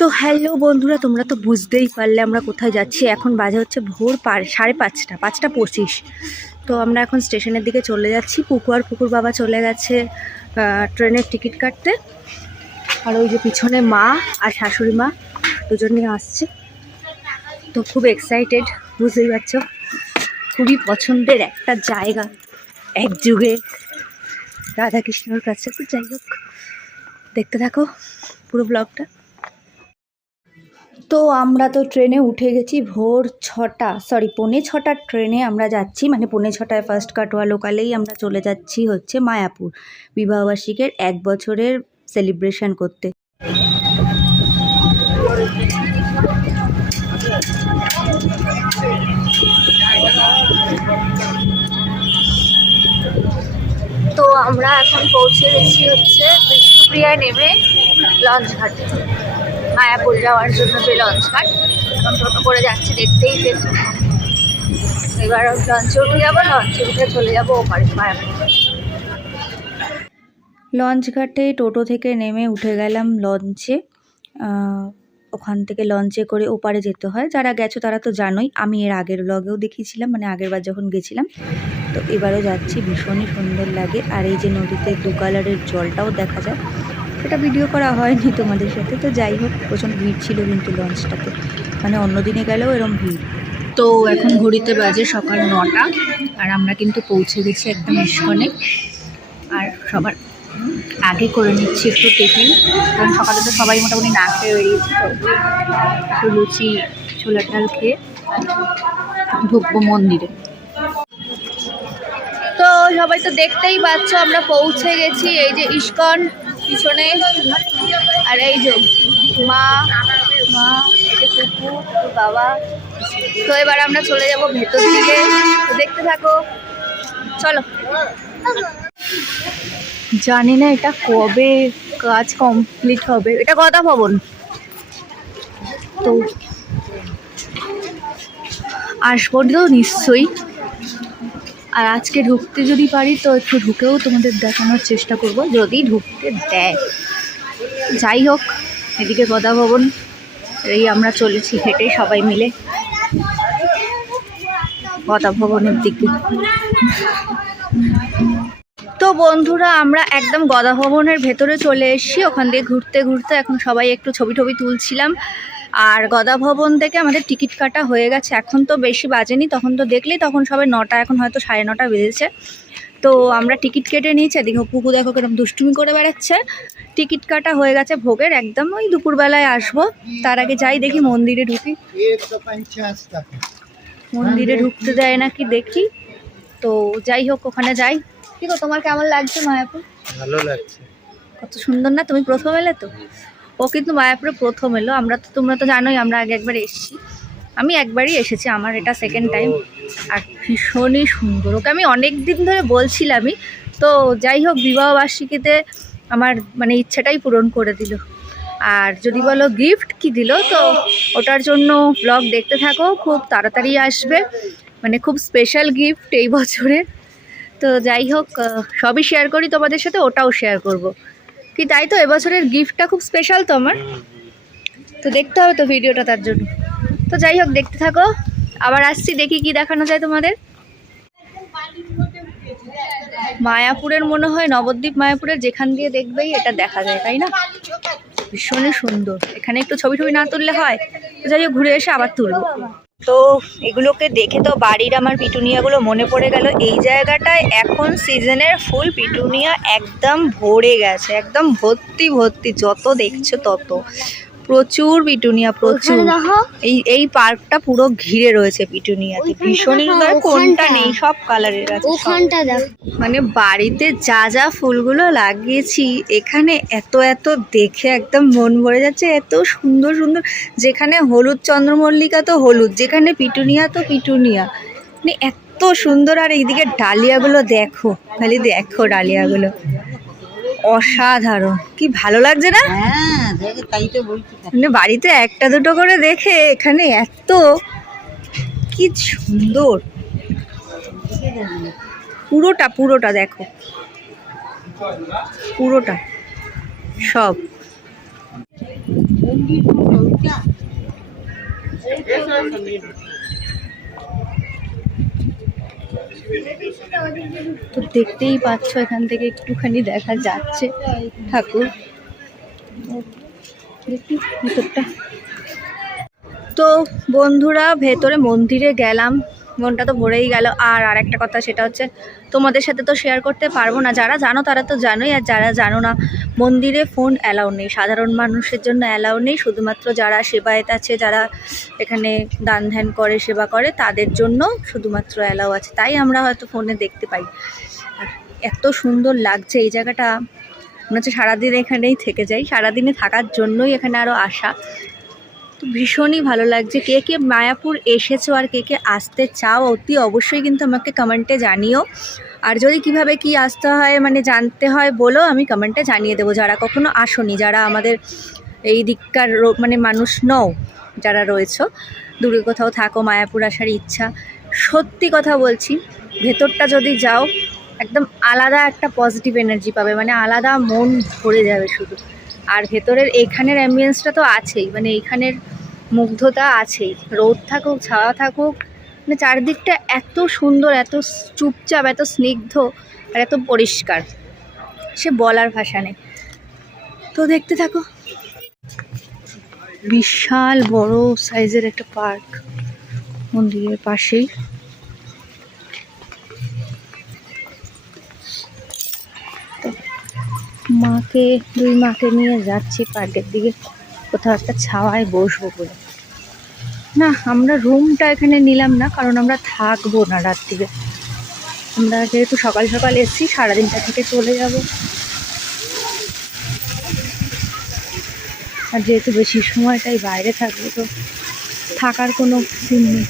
তো হ্যালো বন্ধুরা, তোমরা তো বুঝতেই পারলে আমরা কোথায় যাচ্ছি। এখন বাজে হচ্ছে ভোর 5:30, 5:25। তো আমরা এখন স্টেশনের দিকে চলে যাচ্ছি। পুকু আর পুকুর বাবা চলে গেছে ট্রেনের টিকিট কাটতে। আর ওই যে পিছনে মা আর শাশুড়ি মা দুজনেই আসছে। তো খুব এক্সাইটেড, বুঝতেই পারছো। খুবই পছন্দের একটা জায়গা এক যুগে রাধাকৃষ্ণর কাছে। তো যাই হোক, দেখতে থাকো পুরো ব্লগটা। তো আমরা তো ট্রেনে উঠে গেছি ভোর 6:45 ট্রেনে আমরা যাচ্ছি, মানে 6:45 ফার্স্ট কাটোয়া লোকালেই আমরা চলে যাচ্ছি হচ্ছে মায়াপুর বিবাহবার্ষিকের 1 বছরের সেলিব্রেশন করতে। তো আমরা এখন পৌঁছে গেছি হচ্ছে বিষ্ণুপ্রিয়ায় নেমে লঞ্চ ঘাটে, মায়াপুর যাওয়ার জন্য যে লঞ্চ ঘাট। এখন টোটো করে যাচ্ছি, দেখতেই পেয়েছি। এবার লঞ্চে উঠে যাবো, লঞ্চে উঠে চলে যাবো ওপারে মায়াপুর। লঞ্চ ঘাটে টোটো থেকে নেমে উঠে গেলাম লঞ্চে। ওখান থেকে লঞ্চে করে ওপারে যেতে হয়। যারা গেছো তারা তো জানোই, আমি এর আগের ব্লগেও দেখিয়েছিলাম, মানে আগের বার যখন গেছিলাম। তো এবারও যাচ্ছি, ভীষণই সুন্দর লাগে। আর এই যে নদীতে 2 কালারের জলটাও দেখা যায়, সেটা ভিডিও করা হয়নি তোমাদের সাথে। তো যাই হোক, প্রচণ্ড ভিড় ছিল কিন্তু লঞ্চটাতে, মানে অন্য দিনে গেলেও এরকম ভিড়। তো এখন ঘড়িতে বাজে সকাল 9টা, আর আমরা কিন্তু পৌঁছে গেছি একদম ইস্কনে। আর সবার আগে করে নিচ্ছি একটু টিফিন, কারণ সকালে তো সবাই মোটামুটি না খেয়ে বেরিয়েছি। তো একটু লুচি ছোলার ডাল খেয়ে ঢুকবো মন্দিরে। তো সবাই তো দেখতেই পাচ্ছ আমরা পৌঁছে গেছি। এই যে ইস্কন পিছনে, আর এই যে মা, এই যে কুকু, বাবা। তো এবার আমরা চলে যাব ভেতর দিকে, তো দেখতে থাকো, চলো। জানি না এটা কবে কাজ কমপ্লিট হবে, এটা কথা ভবন। তো আসবো তো নিশ্চয়ই, আর আজকে ঢুকতে যদি পারি তো একটু ঢুকেও তোমাদের দেখানোর চেষ্টা করব, যদি ঢুকতে দেয়। যাই হোক, এদিকে গদা ভবন, এই আমরা চলেছি হেঁটে সবাই মিলে গদা ভবনের দিকে। তো বন্ধুরা, আমরা একদম গদা ভবনের ভেতরে চলে এসেছি। ওখান দিয়ে ঘুরতে ঘুরতে এখন সবাই একটু ছবি তুলছিলাম। আর গদা ভবন থেকে আমাদের টিকিট কাটা হয়ে গেছে। এখন তো বেশি বাজেনি, তখন তো দেখলেই, তখন সবাই 9টা, এখন হয়তো 9:30 বেজেছে। তো আমরা টিকিট কেটে নিয়েছি। এদিকে পুকু দেখো কিরকম দুষ্টুমি করে বেড়াচ্ছে। টিকিট কাটা হয়ে গেছে ভোগের, একদম ওই দুপুরবেলায় আসবো। তার আগে যাই দেখি মন্দিরে ঢুকি, মন্দিরে ঢুকতে দেয় নাকি দেখি। তো যাই হোক, ওখানে যাই। কি গো, তোমার কেমন লাগছে মায়াপুর? ভালো লাগছে, কত সুন্দর না? তুমি প্রথম এলে তো, ও কিন্তু মায়াপুরে প্রথম এলো। তোমরা তো জানোই আমরা আগে একবার এসেছি, আমি একবারই এসেছি, আমার এটা সেকেন্ড টাইম। আর ভীষণই সুন্দর, ওকে আমি অনেক দিন ধরে বলছিলামই। তো যাই হোক, বিবাহবার্ষিকীতে আমার মানে ইচ্ছাটাই পূরণ করে দিল। আর যদি বলো গিফট কি দিল, তো ওটার জন্য ব্লগ দেখতে থাকো, খুব তাড়াতাড়ি আসবে, মানে খুব স্পেশাল গিফট এই বছরের। তো যাই হোক, সবই শেয়ার করি তোমাদের সাথে, ওটাও শেয়ার করব। কি তাই তো এবছরের গিফটটা খুব স্পেশাল তো আমার, তো দেখতে হবে তো ভিডিওটা তার জন্য। তো যাই হোক দেখতে থাকো, আবার আসছি দেখি কি দেখানো যায় তোমাদের। মায়াপুরের মনে হয় নবদ্বীপ মায়াপুরের যেখান দিয়ে দেখবেই এটা দেখা যায়, তাই না? ভীষণই সুন্দর। এখানে একটু ছবি টবি না তুললে হয়, তো যাই হোক ঘুরে এসে আবার তুলবো। তো এগুলোকে দেখে তো বাড়ির আমার পিটুনিয়াগুলো মনে পড়ে গেল। এই জায়গাটায় এখন সিজনের ফুল পিটুনিয়া একদম ভরে গেছে, একদম ভর্তি ভর্তি, যত দেখছো তত প্রচুর পিটুনিয়া, প্রচুর। এই পার্কটা পুরো ঘিরে রয়েছে পিটুনিয়াতে, ভীষণই সুন্দর, কোনটা নেই সব কালারের আছে। মানে বাড়িতে যা যা ফুলগুলো লাগিয়েছি এখানে এত এত দেখে একদম মন ভরে যাচ্ছে, এত সুন্দর সুন্দর। যেখানে হলুদ চন্দ্রমল্লিকা তো হলুদ, যেখানে পিটুনিয়া তো পিটুনিয়া, মানে এত সুন্দর। আর এইদিকে ডালিয়াগুলো দেখো, খালি দেখো ডালিয়াগুলো, অসাধারণ, কি ভালো লাগছে না? মানে বাড়িতে একটা দুটো করে দেখে এখানে এত কি সুন্দর, পুরোটা পুরোটা দেখো, পুরোটা সব। তো দেখতেই পাচ্ছ এখান থেকে একটুখানি দেখা যাচ্ছে ঠাকুর, দেখি ভিতরটা। তো বন্ধুরা ভেতরে মন্দিরে গেলাম, মনটা তো ভরেই গেল। আর আরেকটা কথা, সেটা হচ্ছে তোমাদের সাথে তো শেয়ার করতে পারবো না, যারা জানো তারা তো জানোই, আর যারা জানো না, মন্দিরে ফোন অ্যালাউ নেই, সাধারণ মানুষের জন্য অ্যালাউ নেই, শুধুমাত্র যারা সেবায়েত আছে, যারা এখানে দান ধ্যান করে, সেবা করে, তাদের জন্য শুধুমাত্র অ্যালাউ আছে, তাই আমরা হয়তো ফোনে দেখতে পাই। আর এত সুন্দর লাগছে এই জায়গাটা, মনে হচ্ছে সারাদিন এখানেই থেকে যাই, সারাদিনে থাকার জন্যই এখানে আরও আসা। তো ভীষণই ভালো লাগছে। কে কে মায়াপুর এসেছো আর কে কে আসতে চাও অতি অবশ্যই কিন্তু আমাকে কমেন্টে জানিও। আর যদি কিভাবে কি আসতে হয় মানে জানতে হয় বলো, আমি কমেন্টে জানিয়ে দেবো। যারা কখনো আসোনি, যারা আমাদের এই দিককার মানে মানুষ নও, যারা রয়েছো, দূরে কোথাও থাকো, মায়াপুর আসার ইচ্ছা, সত্যি কথা বলছি, ভেতরটা যদি যাও একদম আলাদা একটা পজিটিভ এনার্জি পাবে, মানে আলাদা মন ভরে যাবে শুধু। আর ভেতরের এইখানের অ্যাম্বিয়েন্সটা তো আছেই, মানে এইখানের মুগ্ধতা আছেই, রোদ থাকুক ছাওয়া থাকুক, মানে চারদিকটা এত সুন্দর, এত চুপচাপ, এত স্নিগ্ধ আর এত পরিষ্কার, সে বলার ভাষা নেই। তো দেখতে থাকো, বিশাল বড় সাইজের একটা পার্ক মন্দিরের পাশেই। দুই মাকে নিয়ে যাচ্ছি পার্কের দিকে, কোথাও একটা ছাওয়ায় বসবো বলে। না, আমরা রুমটা এখানে নিলাম না, কারণ আমরা থাকবো না রাত্রিরে, আমরা যেহেতু সকাল সকাল এসেছি, সারাদিনটা থেকে চলে যাব। আর যেহেতু বেশি সময়টাই বাইরে থাকবো, তো থাকার কোনো সিন নেই।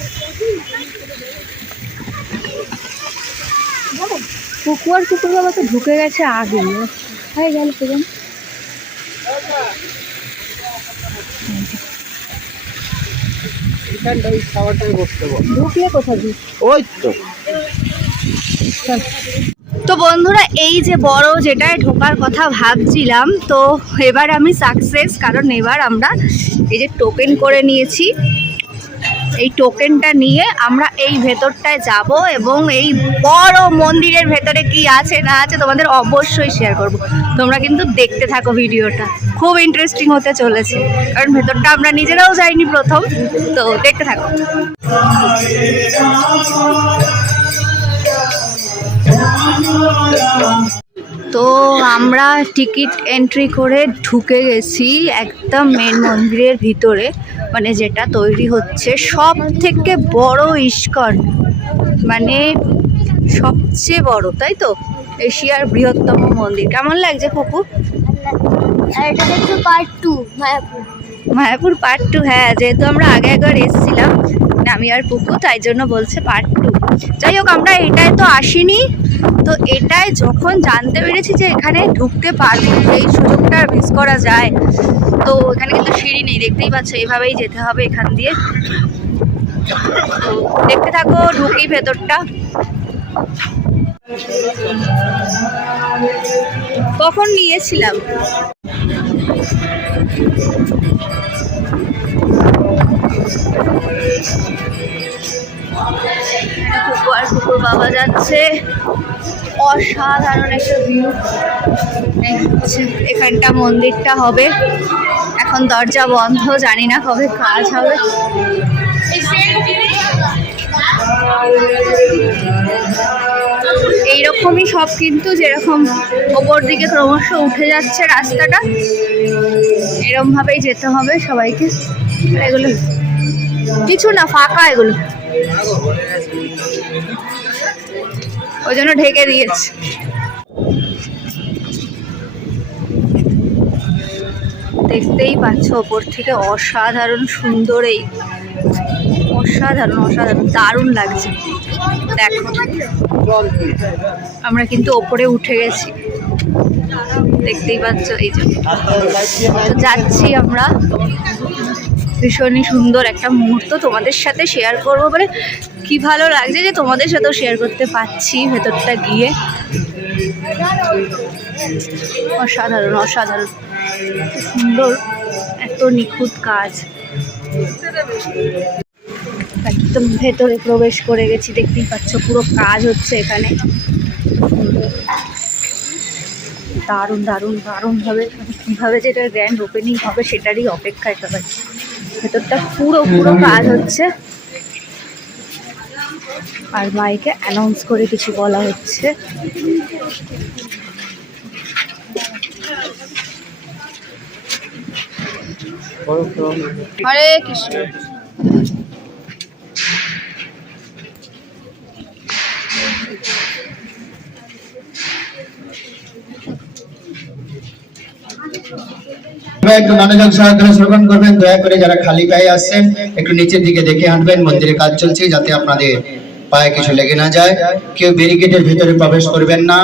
কুকুর বাবা তো ঢুকে গেছে আগে, হয়ে গেল সেখানে। ঢুকলে কোথায় ওই তো বন্ধুরা, এই যে বড় যেটায় ঢোকার কথা ভাবছিলাম, তো এবার আমি সাকসেস, কারণ এবার আমরা এই যে টোকেন করে নিয়েছি, এই টোকেনটা নিয়ে আমরা এই ভেতরটায় যাব এবং এই বড় মন্দিরের ভেতরে কি আছে না আছে তোমাদের অবশ্যই শেয়ার করব। তোমরা কিন্তু দেখতে থাকো ভিডিওটা, খুব ইন্টারেস্টিং হতে চলেছে, কারণ ভেতরটা আমরা নিজেরাও যাইনি প্রথম, তো দেখতে থাকো। তো আমরা টিকিট এন্ট্রি করে ঢুকে গেছি একদম মেন মন্দিরের ভিতরে, মানে যেটা তৈরি হচ্ছে সব থেকে বড় ইস্কন, মানে সবচেয়ে বড়, তাই তো, এশিয়ার বৃহত্তম মন্দির। কেমন লাগছে ফুপু? মায়াপুর পার্ট 2, হ্যাঁ, যেহেতু আমরা আগে একবার এসেছিলাম আমি আর পুপু, তাই জন্য বলছে পার্ট 2। যাই হোক, আমরা এটাই তো আসিনি, তো এটাই যখন জানতে পেরেছি যে এখানে ঢুকতে পারবো, এই সুযোগটা মিস করা যায়। তো এখানে কিন্তু সিঁড়ি নেই, দেখতেই পাচ্ছ, এভাবেই যেতে হবে এখান দিয়ে। তো দেখতে থাকো, ঢুকি ভেতরটা। কখন নিয়েছিলাম? কুকুর বাবা যাচ্ছে, অসাধারণ একটা ভিউ। এখানটা মন্দিরটা হবে, এখন দরজা বন্ধ, জানি না কবে কাজ হবে। এইরকমই সব, কিন্তু যেরকম ওপর দিকে ক্রমশ উঠে যাচ্ছে রাস্তাটা, এরকম ভাবেই যেতে হবে সবাইকে। এগুলো কিছু না, ফাঁকা এগুলো, ওই জন্য ঢেকে দিয়েছে। দেখতেই পাচ্ছ ওপর থেকে অসাধারণ সুন্দর, এই অসাধারণ অসাধারণ দারুণ লাগছে। দেখো আমরা কিন্তু ওপরে উঠে গেছি, দেখতেই পাচ্ছ। এই যে যাচ্ছি আমরা, ভীষণই সুন্দর একটা মুহূর্ত তোমাদের সাথে শেয়ার করবো বলে কি ভালো লাগছে যে তোমাদের সাথেও শেয়ার করতে পারছি ভেতরটা গিয়ে। অসাধারণ অসাধারণ সুন্দর, এত নিখুঁত কাজ। একদম ভেতরে প্রবেশ করে গেছি, দেখতেই পাচ্ছ পুরো কাজ হচ্ছে এখানে। দারুণ দারুণ দারুণভাবে, কীভাবে যে এটা গ্র্যান্ড ওপেনিং হবে সেটারই অপেক্ষায় সবাই। ভেতরটা পুরো পুরো কাজ হচ্ছে, আর মাইকে অ্যানাউন্স করে কিছু বলা হচ্ছে। হরে কৃষ্ণ। একটু মনোযোগ সহকারে শ্রবণ করবেন, দয়া করে যারা খালি পায়ে আসছেন একটু নিচের দিকে দেখে হাঁটবেন। মন্দিরে কাজ চলছে, যাতে আপনাদের পায়ে কিছু লেগে না যায়। কেউ ব্যারিকেডের ভিতরে প্রবেশ করবেন না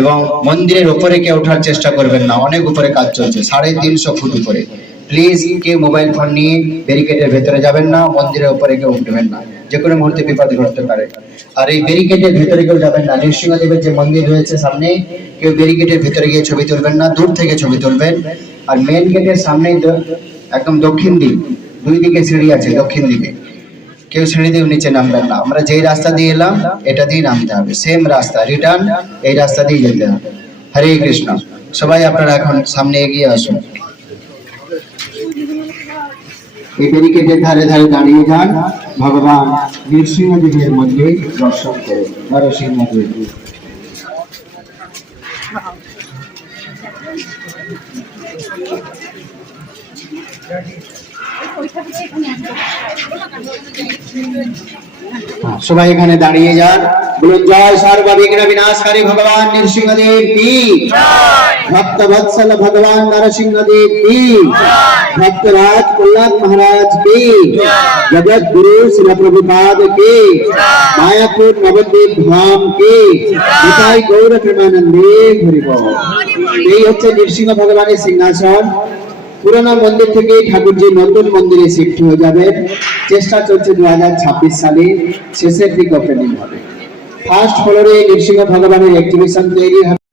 এবং মন্দিরের উপরে কেউ ওঠার চেষ্টা করবেন না, অনেক উপরে কাজ চলছে, 350 ফুট উপরে। প্লিজ কেউ মোবাইল ফোন নিয়ে ব্যারিকেডের ভেতরে যাবেন না, মন্দিরের উপরে কেউ উঠবেন না, যে কোনো মুহূর্তে বিপদ ঘটতে পারে। আর এই ব্যারিকেডের ভেতরে কেউ যাবেন না। নৃসিংহদেবের যে মন্দির রয়েছে সামনে, কেউ ব্যারিকেডের ভেতরে গিয়ে ছবি তুলবেন না, দূর থেকে ছবি তুলবেন। আর মেন গেটের সামনে একদম দক্ষিণ দিক, দুই দিকে সিঁড়ি আছে, দক্ষিণ দিকে কেউ সিঁড়ি দিয়ে নিচে নামবেন না। আমরা যেই রাস্তা দিয়ে এলাম এটা দিয়ে নামতে হবে, সেম রাস্তা, রিটার্ন এই রাস্তা দিয়ে যেতে হবে। হরে কৃষ্ণ। সবাই আপনারা এখন সামনে এগিয়ে আসুন, এই ব্যারিকেডের ধারে ধারে দাঁড়িয়ে যান, ভগবান নৃসিংহদেবের মন্দির দর্শন করুন। নরসিংহদেব সবাই এখানে দাঁড়িয়ে যান, বলুন জয় সর্ববিঘ্ন বিনাশকারী ভগবান নৃসিংহদেব কি জয়, ভক্ত বৎসল ভগবান নরসিংহদেব কি জয়, ভক্তরাজ প্রহ্লাদ মহারাজ কি জয়, জগৎ গুরু শ্রী প্রভুপাদ কি জয়, মায়াপুর নবদ্বীপ ধাম কি জয়, গৌর প্রেমানন্দে হরি বল। এই হচ্ছে নৃসিংহ ভগবানের সিংহাসন। পুরানো মন্দির থেকে ঠাকুরজি নতুন মন্দিরে শিফট হয়ে যাবেন। চেষ্টা চলছে 2026 সালে শেষের দিকে ওপেনিং হবে। ফার্স্ট ফ্লোরে নৃসিংহ ভগবানের এক্সিবিশন তৈরি হবে।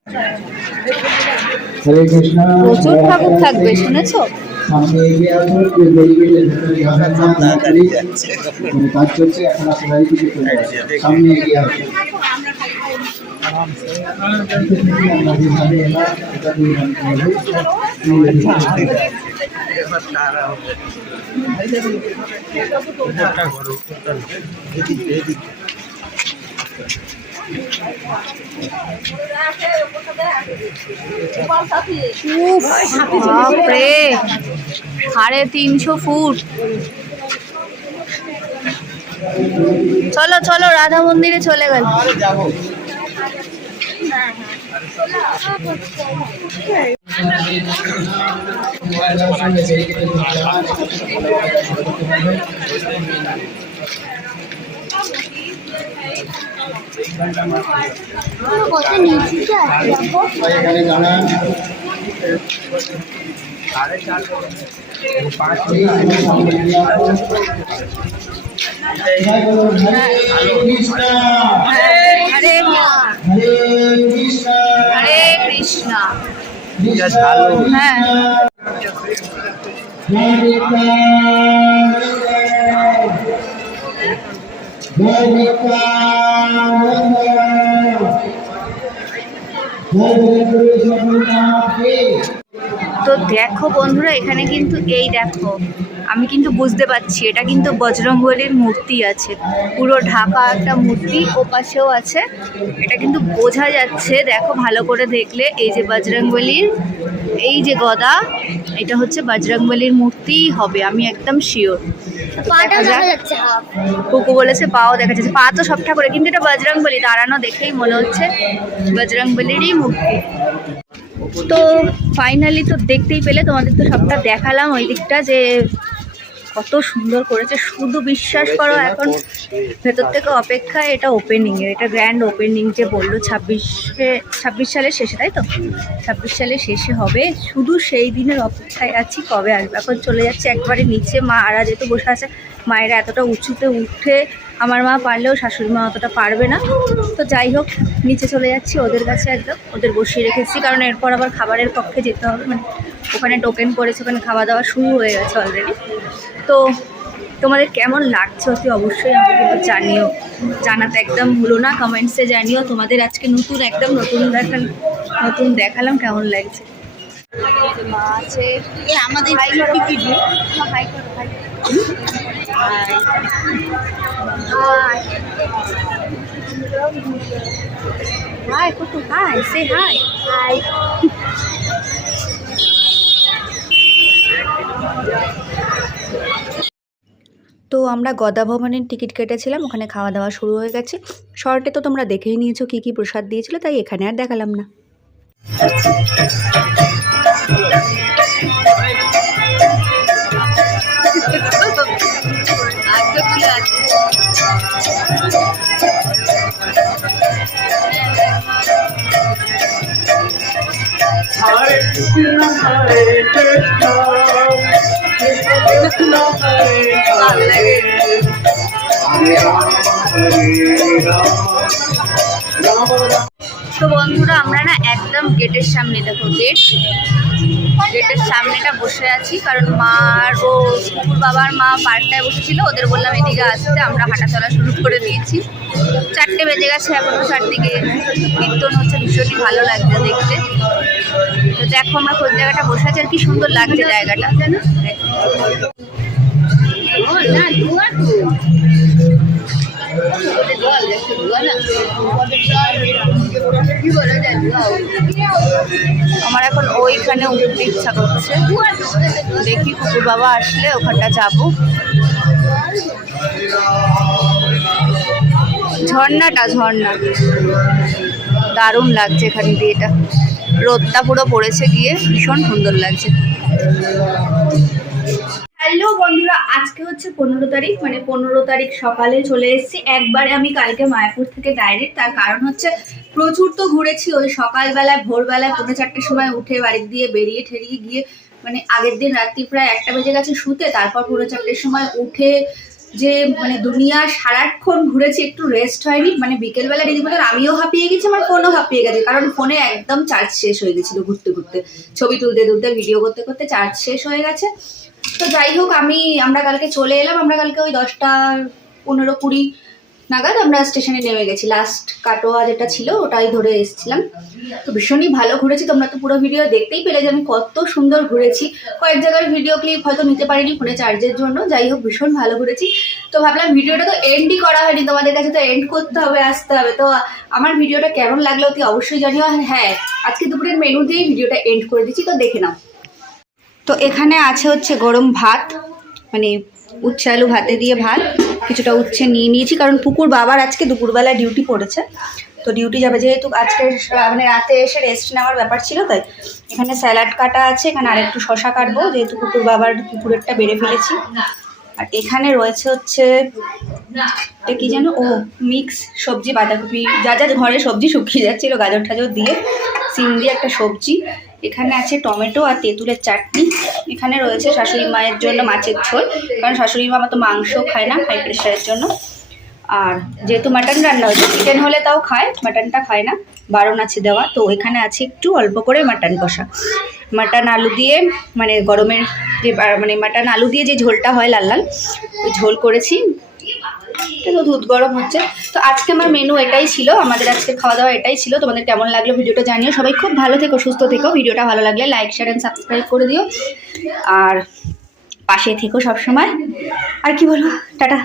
হরে কৃষ্ণ। প্রচুর ঠাকুর থাকবে, শুনেছো? সামনে এগিয়ে আসুন, যে ব্যারিকেডের ভেতরে যাবেন না, তাড়াতাড়ি কাজ চলছে, এখন আপনারা এদিকে চলে আসুন, সামনে এগিয়ে আসুন। বাপরে, 350 ফুট। চলো চলো, রাধা মন্দিরে চলে গেল। এখানে জানান হরে হরে কৃষ্ণ হরে কৃষ্ণ। হ্যাঁ তো দেখো বন্ধুরা, এখানে কিন্তু এই দেখো, আমি কিন্তু বুঝতে পারছি এটা কিন্তু বজরংবলীর মূর্তি আছে, পুরো ঢাকা একটা মূর্তি, ওপাশেও আছে, এটা কিন্তু বোঝা যাচ্ছে। দেখো ভালো করে দেখলে, এই যে বজরংবলীর এই যে গদা, এটা হচ্ছে বজরংবলীর মূর্তিই হবে, আমি একদম শিওর। কুকু বলেছে পাও দেখা যাচ্ছে, পা তো সব ঠাকুরে, কিন্তু এটা বজরংবলী, দাঁড়ানো দেখেই মনে হচ্ছে বজরংবলীরই মূর্তি। তো ফাইনালি তো দেখতেই পেলে, তোমাদের তো সবটা দেখালাম ওই দিকটা যে কত সুন্দর করেছে, শুধু বিশ্বাস করো এখন ভেতর থেকে অপেক্ষায়, এটা ওপেনিংয়ের, এটা গ্র্যান্ড ওপেনিং যে বললো 26 সালের শেষে, তাই তো 26 সালের শেষে হবে, শুধু সেই দিনের অপেক্ষায় আছি কবে আসবে। এখন চলে যাচ্ছে একবারে নিচে, মা আরা যেহেতু বসে আছে, মায়েরা এতটা উঁচুতে উঠে, আমার মা পারলেও শাশুড়ি মা অতটা পারবে না, তো যাই হোক নিচে চলে যাচ্ছি ওদের কাছে, একদম ওদের বসিয়ে রেখেছি, কারণ এরপর আবার খাবারের কক্ষে যেতে হবে, মানে ওখানে টোকেন করেছে, ওখানে খাওয়া দাওয়া শুরু হয়ে গেছে অলরেডি। তো তোমাদের কেমন লাগছে অতি অবশ্যই আমাকে কিন্তু জানিও, জানাতে একদম ভুলো না, কমেন্টসে জানিও। তোমাদের আজকে একদম নতুন দেখালাম, কেমন লাগছে। মা আছে, আমাদের হাই করো, হাই করো, হাই হাই কুকু, হাই সে হাই হাই। তো আমরা গদা ভবনের টিকিট কেটেছিলাম, ওখানে খাওয়া দাওয়া শুরু হয়ে গেছে। শর্টে তো তোমরা দেখেই নিয়েছো কী কী প্রসাদ দিয়েছিল, তাই এখানে আর দেখালাম না। Hare Krishna, Hare Krishna, Krishna Krishna, Hare Hare, Hare Rama, Hare Rama, Rama Rama। তো বন্ধুরা, আমরা না একদম গেটের সামনে, দেখো গেটের সামনেটা বসে আছি, কারণ মার ও কুকুর বাবার মা পার্কটায় বসেছিল, ওদের বললাম এদিকে আসতে, আমরা হাঁটা চলা শুরু করে দিয়েছি। 4টে বেজে গেছে, এখনও 4দিকে কীর্তন হচ্ছে, ভীষণই ভালো লাগছে দেখতে। তো দেখো আমরা কোন জায়গাটা বসে আছি, আর কি সুন্দর লাগছে জায়গাটা, জানো আমার এখন ওইখানে উঠতে ইচ্ছা করছে, দেখি কুকুর বাবা আসলে ওখানটা যাব। ঝর্ণা দারুণ লাগছে এখান দিয়ে, এটা রোদটা পুরো পড়েছে গিয়ে, ভীষণ সুন্দর লাগছে। হ্যালো বন্ধুরা, আজকে হচ্ছে 15 তারিখ, মানে 15 তারিখ সকালে চলে এসেছি একবারে। আমি কালকে মায়াপুর থেকে ডাইরেক্ট, তার কারণ হচ্ছে প্রচুর তো ঘুরেছি, ওই সকালবেলায় ভোরবেলায় 4:30 সময় উঠে বাড়ি দিয়ে বেরিয়ে ঠেরিয়ে গিয়ে, মানে আগের দিন রাত্রি প্রায় 1টা বেজে গেছে শুতে, তারপর 4:30 সময় উঠে যে মানে দুনিয়া সারাক্ষণ ঘুরেছি, একটু রেস্ট হয়নি, মানে বিকেলবেলা রীতিমতো আমিও হাঁপিয়ে গেছি, আমার ফোনও হাঁপিয়ে গেছে, কারণ ফোনে একদম চার্জ শেষ হয়ে গেছিলো, ঘুরতে ছবি তুলতে ভিডিও করতে চার্জ শেষ হয়ে গেছে। তো যাই হোক আমরা কালকে চলে এলাম, আমরা কালকে ওই 10টা 15-20 নাগাদ আমরা স্টেশনে নেমে গেছি, লাস্ট কাটোয়া যেটা ছিল ওটাই ধরে এসেছিলাম। তো ভীষণই ভালো ঘুরেছি, তোমরা তো পুরো ভিডিও দেখতেই পেলে যে আমি কত সুন্দর ঘুরেছি। কয়েক জায়গার ভিডিও ক্লিপ হয়তো নিতে পারিনি ফোনে চার্জের জন্য, যাই হোক ভীষণ ভালো ঘুরেছি। তো ভাবলাম ভিডিওটা তো এন্ডই করা হয়নি, তোমাদের কাছে তো এন্ড করতে হবে, আসতে হবে। তো আমার ভিডিওটা কেমন লাগলো অতি অবশ্যই জানিও। হ্যাঁ, আজকে দুপুরের মেনু দিয়েই ভিডিওটা এন্ড করে দিচ্ছি, তো দেখে নাও। তো এখানে আছে হচ্ছে গরম ভাত, মানে উচ্ছে আলু ভাতে দিয়ে ভাত, কিছুটা উচ্ছে নিয়ে নিয়েছি, কারণ পুকুর বাবার আজকে দুপুরবেলা ডিউটি পড়েছে, তো ডিউটি যাবে, যেহেতু আজকে মানে রাতে এসে রেস্ট নেওয়ার ব্যাপার ছিল, তাই এখানে স্যালাড কাটা আছে, এখানে আরেকটু শশা কাটবো, যেহেতু পুকুর বাবার দুপুরেরটা বেড়ে ফেলেছি। আর এখানে রয়েছে হচ্ছে এটা কি যেন, ও মিক্স সবজি, বাঁধাকপি, যা ঘরে সবজি শুকিয়ে যাচ্ছিলো, গাজর ঠাজর দিয়ে, সিম দিয়ে একটা সবজি। এখানে আছে টমেটো আর তেঁতুলের চাটনি। এখানে রয়েছে শাশুড়ি মায়ের জন্য মাছের ঝোল, কারণ শাশুড়ি মা তো মাংস খায় না, হাই প্রেশারের জন্য। আর যেহেতু মাটন রান্না হয়েছে, চিকেন হলে তাও খায়, মাটনটা খায় না, বারণ আছে দেওয়া। তো এখানে আছে একটু অল্প করে মাটন কষা, মাটন আলু দিয়ে, মানে গরমের যে মানে মাটন আলু দিয়ে যে ঝোলটা হয় লাল লাল, ওই ঝোল করেছি। তো দুধ গরম হচ্ছে। তো আজকে আমার মেনু এটাই ছিল, আমাদের আজকে খাওয়া দাওয়া এটাই ছিল। তোমাদের কেমন লাগলো ভিডিওটা জানিও। সবাই খুব ভালো থেকো, সুস্থ থেকো। ভিডিওটা ভালো লাগলে লাইক, শেয়ার অ্যান্ড সাবস্ক্রাইব করে দিও, আর পাশে থেকো সবসময়। আর কি বলবো, টাটা।